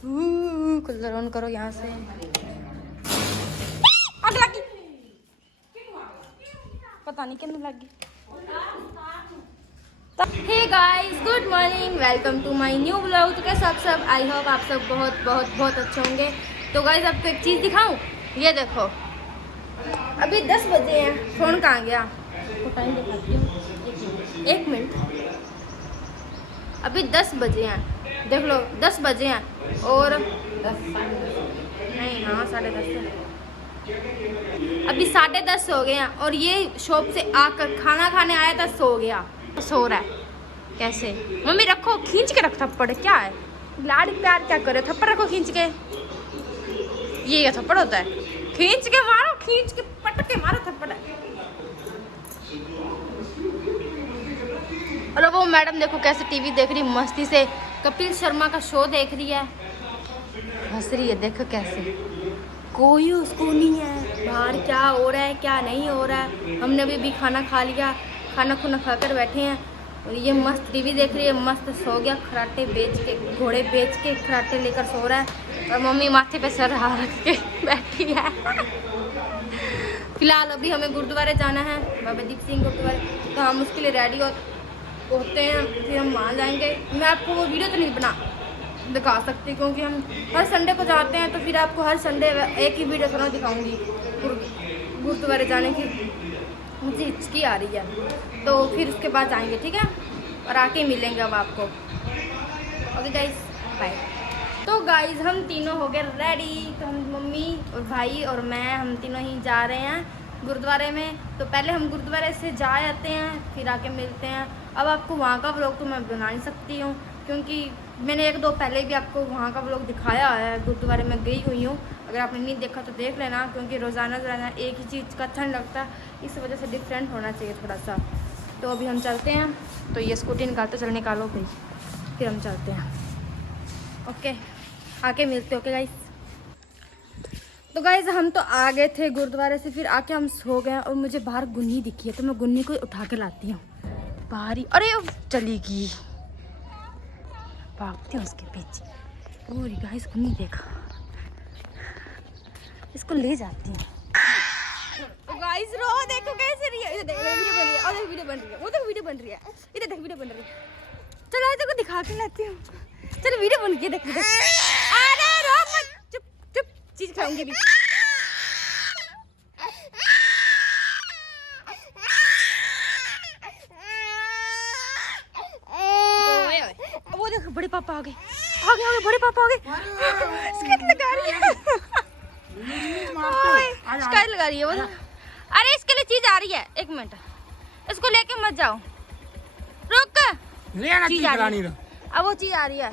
Cooler on करो यहाँ से। आग लगी, पता नहीं कितने लगी। Hey guys, good morning, welcome to my new blog. तो कैसे आप सब? आई होप आप सब बहुत बहुत बहुत अच्छे होंगे। तो गाइस आपको एक चीज़ दिखाऊं, ये देखो अभी 10 बजे हैं। फ़ोन कहाँ गया? तो टाइम दिखाती हूँ, एक मिनट। अभी 10 बजे हैं, देख लो 10 बजे हैं और 10 नहीं, हाँ 10:30 अभी 10:30 हो गए हैं और ये शॉप से आकर खाना खाने आया था, सो गया, सो रहा है। कैसे? मम्मी रखो, खींच के रख थप्पड़, क्या है लाड़ प्यार क्या करे? थप्पड़ रखो खींच के, ये क्या थप्पड़ होता है? खींच के मारो, खींच के पटक के मारो थप्पड़। और वो मैडम देखो कैसे टीवी देख रही मस्ती से, कपिल शर्मा का शो देख रही है, हंस रही है। देखो कैसे, कोई उसको नहीं है बाहर क्या हो रहा है क्या नहीं हो रहा है। हमने अभी खाना खा लिया, खाना खुना खाकर बैठे हैं और ये मस्त टीवी देख रही है, मस्त सो गया। खराटे बेच के, घोड़े बेच के खराटे लेकर सो रहा है और मम्मी माथे पे सर रख के बैठी है। फिलहाल अभी हमें गुरुद्वारे जाना है, बाबा दीप सिंह गुरुद्वारे, तो हम उसके लिए रेडी होते हैं, फिर हम वहाँ जाएंगे। मैं आपको वो वीडियो तो नहीं दिखा सकती क्योंकि हम हर संडे को जाते हैं, तो फिर आपको हर संडे एक ही वीडियो सुना दिखाऊंगी गुरुद्वारे जाने की। मुझे हिचकी आ रही है, तो फिर उसके बाद जाएंगे, ठीक है? और आके मिलेंगे अब आपको। Okay guys, bye. तो गाइस हम तीनों हो गए रेडी, तो हम मम्मी और भाई और मैं, हम तीनों ही जा रहे हैं गुरुद्वारे में। तो पहले हम गुरुद्वारे से जा आते हैं, फिर आके मिलते हैं। अब आपको वहाँ का व्लॉग तो मैं बना नहीं सकती हूँ क्योंकि मैंने 1-2 पहले भी आपको वहाँ का व्लॉग दिखाया है, गुरुद्वारे में गई हुई हूँ। अगर आपने नहीं देखा तो देख लेना, क्योंकि रोज़ाना एक ही चीज़ का अच्छा नहीं लगता, इस वजह से डिफरेंट होना चाहिए थोड़ा सा। तो अभी हम चलते हैं, तो ये स्कूटी निकालते, चल निकालो भाई, फिर हम चलते हैं। ओके, आके मिलते। Okay guys. तो गाइस हम तो आ गए थे गुरुद्वारे से, फिर आके हम सो गए और मुझे बाहर गुन्नी दिखी है, तो मैं गुन्नी को उठा के लाती हूँ बाहर ही। अरे चली गई, भागती हूँ उसके पीछे। और गाइस गुन्नी देखा, इसको ले जाती हूँ। तो गाइस रो देखो कैसे रही है, इधर देख वीडियो बन रही है, और वीडियो बन रही है, वो देख वीडियो बन रही है, इधर देख वीडियो बन रही है। चलो तेरे को दिखा के लाती हूँ, चलो वीडियो बन गई, देख देख। अरे रो मत, चुप चुप, चीज खाऊंगी भी। वो देख बड़े पापा आ गए, आगे बड़े पापा आ गए। शिकायत लगा रही है, शिकायत लगा रही है वो। अरे इसके लिए चीज आ रही है, 1 मिनट, इसको लेके मत जाओ, रुक, चीज आ रही है। अब वो चीज आ रही है,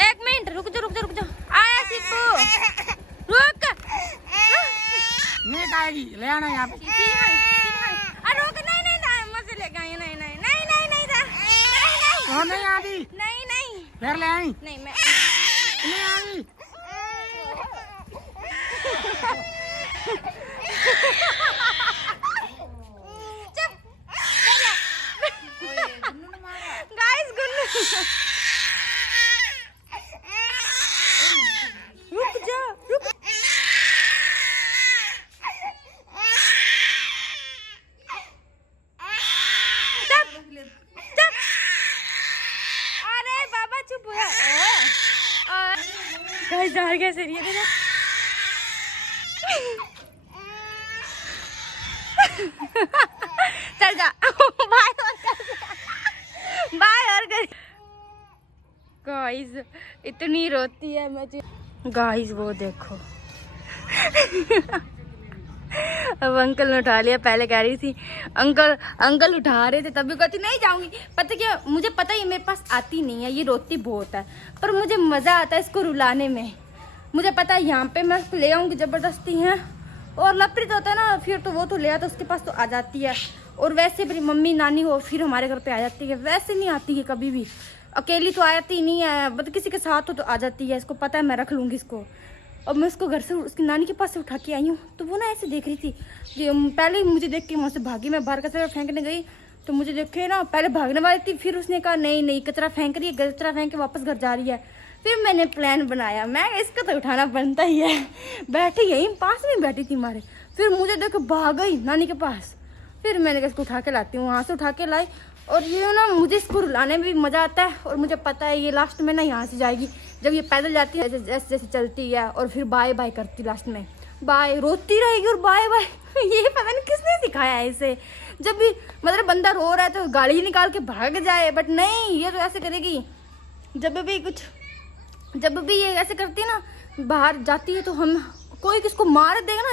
1 मिनट रुक जाओ, आया सिप्पू, रुक, नहीं आएगी, ले आना यहाँ पे। रुक, नहीं मत ले गए, नहीं आती, नहीं फिर ले आई, नहीं मैं नहीं आई। चुप गाइस, गुन्नू रुक जा, रुक। अरे बाबा चुप हो गाइस, जा कैसे रही है? चल जा, बाय और कर। गाइस इतनी रोती है मुझे। गाइस वो देखो अब अंकल ने उठा लिया। पहले कह रही थी अंकल उठा रहे थे, तभी कहती नहीं जाऊंगी। पता क्या, मुझे पता ही मेरे पास आती नहीं है, ये रोती बहुत है, पर मुझे मजा आता है इसको रुलाने में। मुझे पता है यहाँ पे मैं उसको ले आऊंगी जबरदस्ती है, और लपड़ित होता है ना, फिर तो वो तो ले आता, उसके पास तो आ जाती है। और वैसे मेरी मम्मी नानी हो फिर हमारे घर पे आ जाती है, वैसे नहीं आती है कभी भी, अकेली तो आती नहीं है, मतलब किसी के साथ हो तो आ जाती है। इसको पता है मैं रख लूँगी इसको। और मैं उसको घर से उसकी नानी के पास से उठा के आई हूँ, तो वो ना ऐसे देख रही थी कि पहले ही मुझे देख के वहाँ से भागी। मैं बाहर कचरा फेंकने गई तो मुझे देखे ना, पहले भागने वाली थी, फिर उसने कहा नहीं नहीं कचरा फेंक रही है, कचरा फेंक के वापस घर जा रही है। फिर मैंने प्लान बनाया, मैं इसको तो उठाना बनता ही है। बैठी यहीं पास में बैठी थी हमारे, फिर मुझे देखो भाग गई नानी के पास। फिर मैंने कहा इसको उठा के लाती हूँ, वहाँ से उठा के लाई। और ये ना मुझे इसको रुलाने में भी मज़ा आता है, और मुझे पता है ये लास्ट में ना यहाँ से जाएगी। जब ये पैदल जाती है जैसे जैसे चलती है, और फिर बाय बाय करती, लास्ट में बाय रोती रहेगी और बाय बाय। ये पता नहीं किसने सिखाया है इसे। जब भी मतलब बंदा रो रहा है तो गाड़ी निकाल के भाग जाए, बट नहीं, ये तो ऐसे करेगी। जब भी ये ऐसे करती है ना, बाहर जाती है तो हम कोई किसको मार देगा ना,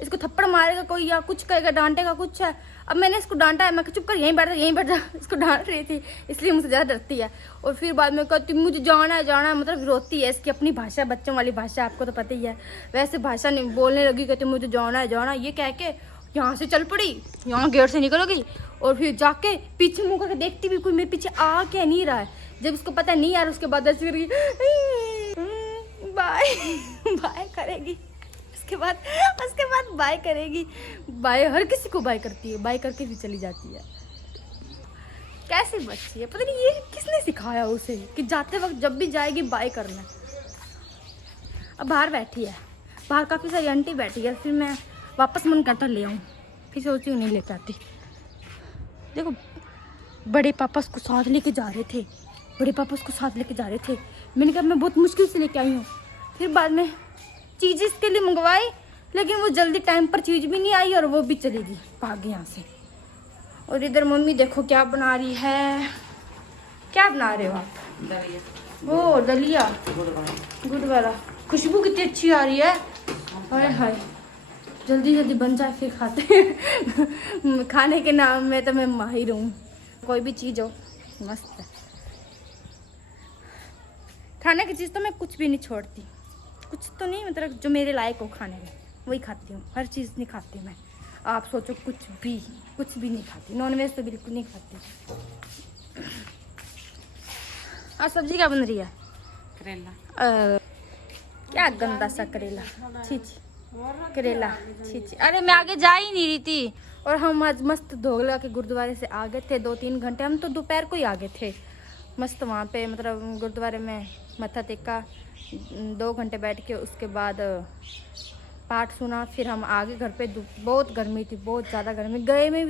इसको थप्पड़ मारेगा कोई, या कुछ कहेगा, डांटेगा कुछ है। अब मैंने इसको डांटा है, मैं चुप कर यहीं बैठ जा। इसको डांट रही थी इसलिए मुझसे ज़्यादा डरती है। और फिर बाद में कहती मुझे जाना है, मतलब रोती है। इसकी अपनी भाषा, बच्चों वाली भाषा, आपको तो पता ही है। वैसे भाषा नहीं बोलने लगी, कहती मुझे जाना है, ये कह के यहाँ से चल पड़ी, यहाँ गेट से निकलोगी। और फिर जाके पीछे मुँह करके देखती भी कोई मेरे पीछे आ क्या नहीं रहा है। जब उसको पता नहीं यार, उसके बाद ऐसे बाय बाय करेगी। उसके बाद बाय करेगी। बाय हर किसी को बाय करती है, बाय करके भी चली जाती है। कैसी बच्ची है, पता नहीं ये किसने सिखाया उसे कि जाते वक्त जब भी जाएगी बाय करना। अब बाहर बैठी है, बाहर काफ़ी सारी आंटी बैठी है। फिर मैं वापस मन करता ले आऊँ, फिर सोचती हूँ नहीं लेकर आती। देखो बड़े पापा उसको साथ लेके जा रहे थे, मैंने कहा मैं बहुत मुश्किल से लेके आई हूँ। फिर बाद में चीज़ इसके लिए मंगवाई, लेकिन वो जल्दी टाइम पर चीज़ भी नहीं आई और वो भी चली गई, भाग गई यहाँ से। और इधर मम्मी देखो क्या बना रही है। क्या बना रहे हो आप? दलिया। वो दलिया गुड़ वाला, खुशबू कितनी अच्छी आ रही है। हाय हाय, जल्दी जल्दी बन जाए फिर खाते हैं। खाने के नाम में तो मैं माहिर हूँ, कोई भी चीज़ हो मस्त है। खाने की चीज़ तो मैं कुछ भी नहीं छोड़ती, कुछ तो नहीं, मतलब जो मेरे लायक हो खाने में वही खाती हूँ। हर चीज़ नहीं खाती मैं, आप सोचो कुछ भी नहीं खाती। नॉनवेज तो बिल्कुल नहीं खाती। आज सब्जी क्या बन रही है? करेला। क्या गंदा सा करेला, छी करेला, छी। अरे मैं आगे जा ही नहीं रही थी। और हम आज मस्त धोगला के गुरुद्वारे से आ गए थे 2-3 घंटे। हम तो दोपहर को ही आ गए थे। मस्त वहाँ पे मतलब गुरुद्वारे में मत्था टेका, 2 घंटे बैठ के उसके बाद पाठ सुना। फिर हम आगे घर पे। बहुत गर्मी थी, बहुत ज़्यादा गर्मी।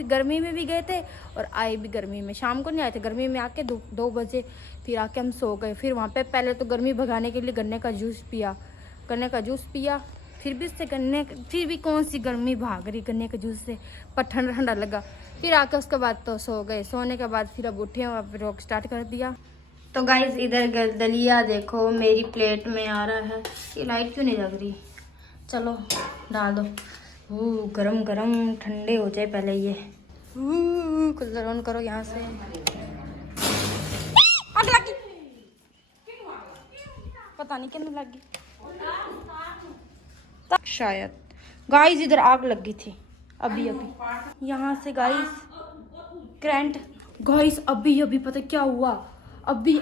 गर्मी में भी गए थे और आए भी गर्मी में। शाम को नहीं आए थे, गर्मी में आके 2 बजे फिर आके हम सो गए। फिर वहाँ पे पहले तो गर्मी भगाने के लिए गन्ने का जूस पिया। फिर भी कौन सी गर्मी भाग रही गन्ने के जूस से, पर ठंडा ठंडा लगा। फिर आके उसके बाद तो सो गए। सोने के बाद फिर अब उठे और व्लॉग स्टार्ट कर दिया। तो गाइस इधर दलिया देखो मेरी प्लेट में आ रहा है। ये लाइट क्यों नहीं लग रही? चलो डाल दो। गरम गरम ठंडे हो जाए पहले ये। कूलर ऑन करो यहाँ से। आग लगी, पता नहीं कितने लगी शायद। गाइस इधर आग लगी थी अभी यहाँ से। गाइस करंट, गाइस अभी पता क्या हुआ? अभी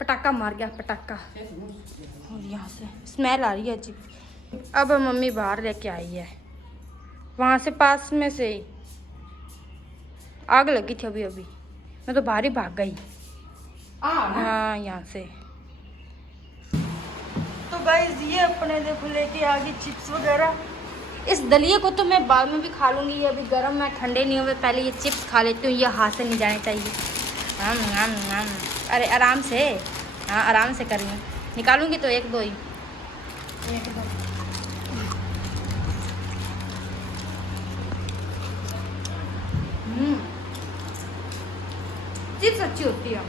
पटाखा मार गया, पटाखा। और यहाँ से स्मेल आ रही है अजीब। अब मम्मी बाहर लेके आई है, वहाँ से पास में से ही आग लगी थी अभी। मैं तो बाहर ही भाग गई। हाँ यहाँ से। तो गाइस ये अपने देखो लेके आ गई चिप्स वगैरह। इस दलिए को तो मैं बाद में भी खा लूँगी, ये अभी गर्म मैं ठंडे नहीं हुए। पहले ये चिप्स खा लेती हूँ, ये हाथ से नहीं जाने चाहिए। अरे आराम से, हाँ आराम से कर रही हूँ। निकालूंगी तो 1-2 ही। चिप्स अच्छी होती है।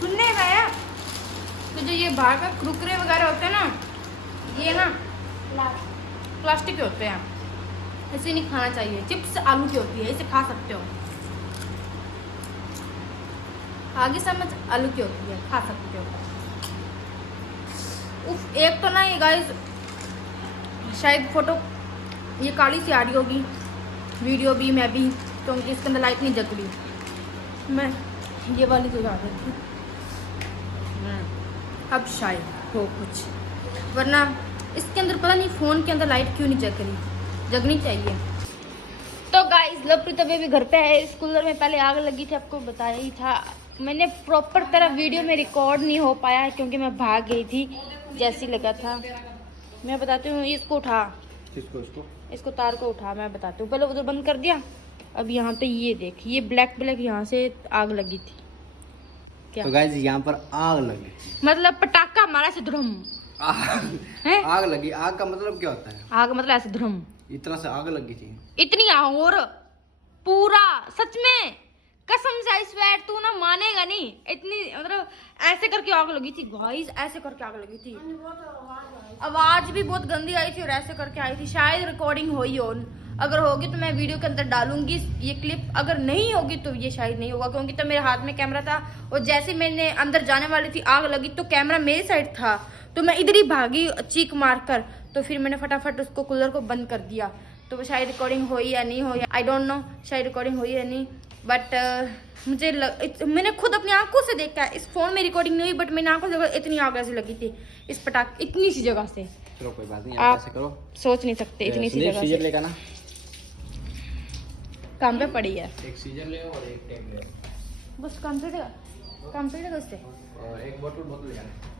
सुनने में आया तो जो ये बाहर का कुरकुरे वगैरह होते हैं ना, ये ना प्लास्टिक के होते हैं, इसे नहीं खाना चाहिए। चिप्स आलू की होती है, इसे खा सकते हो। आगे समझ, आलू की होती है, खा सकते हो। उफ, एक तो ना ये गाइस शायद फोटो ये काली सी आ रही होगी, वीडियो भी मैं भी, क्योंकि इसके अंदर लाइट नहीं जग रही। मैं ये वाली तो जा रही थी। अब शायद हो कुछ, वरना इसके अंदर पता नहीं फ़ोन के अंदर लाइट क्यों नहीं जग रही, जगनी चाहिए। तो गाइस लवप्रीत अभी भी घर पे है। इस कूलर में पहले आग लगी थी, आपको बताया ही था। मैंने प्रॉपर तरह वीडियो में रिकॉर्ड नहीं हो पाया क्योंकि मैं भाग गई थी जैसी लगा था। मैं बताती हूँ, इसको उठा, इसको तार को उठा, मैं बताती हूँ। पहले उधर बंद कर दिया, अब यहाँ पे ये देख, ये ब्लैक ब्लैक यहाँ से आग लगी थी। क्या? तो गाइस यहाँ पर आग लगी, मतलब पटाखा मारा से धुरम। आग लगी। आग का मतलब क्या होता है? आग मतलब ऐसे धुरम, इतना से आग लगी थी, इतनी आग। और पूरा सच में कसम से आई स्वेयर, तू ना मानेगा नहीं, इतनी मतलब ऐसे करके आग लगी थी गाइस, ऐसे करके आग लगी थी। आवाज भी बहुत गंदी आई थी और ऐसे करके आई थी। शायद रिकॉर्डिंग हुई हो, अगर होगी तो मैं वीडियो के अंदर डालूंगी ये क्लिप, अगर नहीं होगी तो ये शायद नहीं होगा क्योंकि तब मेरे हाथ में कैमरा था और जैसे मैंने अंदर जाने वाली थी आग लगी तो कैमरा मेरे साइड था, तो मैं इधर ही भागी चीख मार कर, तो फिर मैंने फटाफट उसको कूलर को बंद कर दिया। तो वो शायद रिकॉर्डिंग हुई या नहीं हुई, आई डोंट नो, शायद रिकॉर्डिंग हुई या नहीं, बट मैंने खुद अपनी आंखों से देखा है। इस फोन में रिकॉर्डिंग नहीं हुई बट मैंने आंखों से इतनी आग ऐसे लगी थी इस पटाख, इतनी सी जगह से। चलो कोई बात नहीं, आप ऐसे करो, सोच नहीं सकते इतनी सी जगह से। लेगा ना, काम पे पड़ी है, एक सीजर ले और एक टेप ले, बस कंप्लीट है उससे। और एक बोतल ले आना।